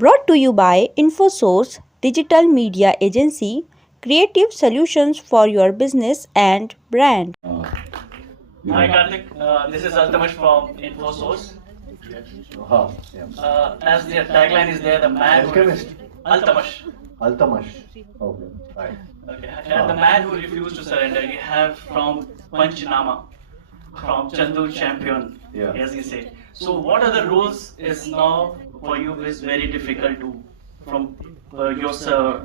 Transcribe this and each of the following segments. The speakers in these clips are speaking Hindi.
Brought to you by InfoSource Digital Media Agency, creative solutions for your business and brand. Hi Karthik, this is Altamash from InfoSource. As the tagline is there, the man Alchemist. Altamash. Altamash. Okay. Right. Okay. And the man who refused to surrender. You have from Panchnama, from Chandu Champion, Yeah. as you say. So what are the rules is now for you is very difficult to from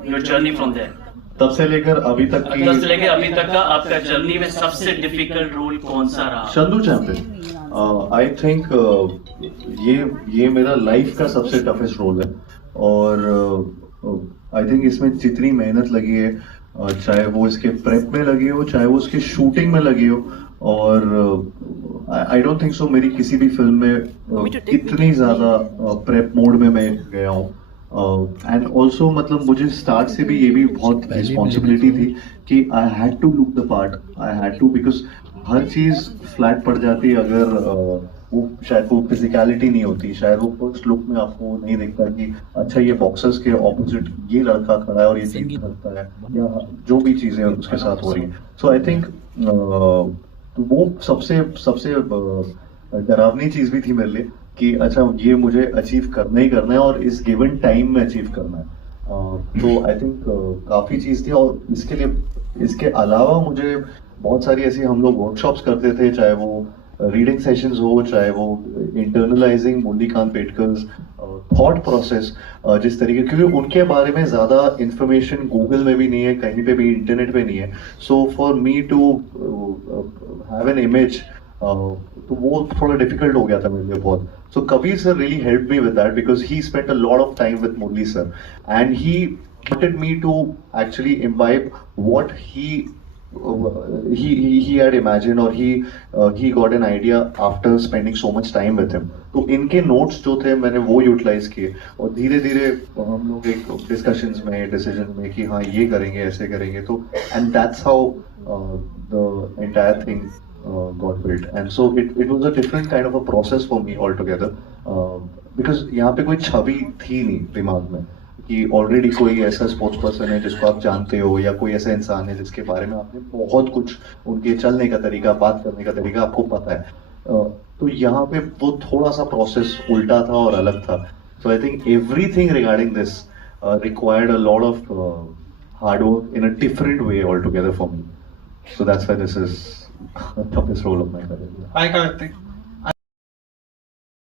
your journey from there. तब से लेकर अभी तक की तब से लेकर अभी तक का आपका जर्नी में सबसे डिफिकल्ट रोल कौन सा रहा? चंदू चैंपियन आई थिंक ये मेरा लाइफ का सबसे टफेस्ट रोल है और आई थिंक इसमें जितनी मेहनत लगी है चाहे वो इसके प्रेप में लगी हो चाहे वो उसकी शूटिंग में लगी हो और आई डोंट थिंक सो मेरी किसी भी फिल्म में इतनी ज्यादा प्रेप मोड में मैं गया हूँ एंड ऑल्सो मतलब मुझे स्टार्ट से भी ये भी बहुत रिस्पॉन्सिबिलिटी थी कि I had to look the part I had to because हर चीज फ्लैट पड़ जाती अगर वो शायद वो फिजिकलिटी नहीं होती शायद वो फर्स्ट लुक में आपको नहीं दिखता कि अच्छा ये बॉक्सर्स के ऑपोजिट ये लड़का खड़ा है और ये चीज करता है या जो भी चीजें उसके साथ हो रही है सो आई थिंक वो सबसे सबसे डरावनी चीज भी थी मेरे लिए कि अच्छा ये मुझे अचीव करना ही करना है और इस गिवन टाइम में अचीव करना है तो आई थिंक काफी चीज थी और इसके अलावा मुझे बहुत सारी ऐसी हम लोग वर्कशॉप्स करते थे चाहे वो रीडिंग सेशंस हो चाहे वो इंटरनलाइजिंग मुरलीकांत पेटकर्स थॉट प्रोसेस जिस तरीके क्योंकि उनके बारे में ज्यादा इंफॉर्मेशन गूगल में भी नहीं है कहीं पे भी इंटरनेट पे नहीं है so for me to have an image तो वो थोड़ा डिफिकल्ट हो गया था मेरे लिए बहुत so Kabir sir really help me with that because he spent a lot of time with Murali sir and he wanted me to actually imbibe what he had imagined or he got an idea after spending so much time with him तो इनके नोट्स जो थे मैंने वो यूटिलाइज किए और धीरे धीरे हम लोग एक डिस्कशंस में डिसीजन में कि हाँ ये करेंगे ऐसे करेंगे तो and that's how the entire thing got built and so it was a different kind of a process for me altogether because यहाँ पे कोई छवि थी नहीं दिमाग में कि ऑलरेडी कोई ऐसा स्पोर्ट्स पर्सन है जिसको आप जानते हो या कोई ऐसा इंसान है जिसके बारे में आपने बहुत कुछ उनके चलने का तरीका बात करने का तरीका आपको पता है तो यहाँ पे वो थोड़ा सा प्रोसेस उल्टा था और अलग था so I think everything regarding this required a lot of hard work in a different way all together for me so that's why this is toughest role of my career. Hi Karthik.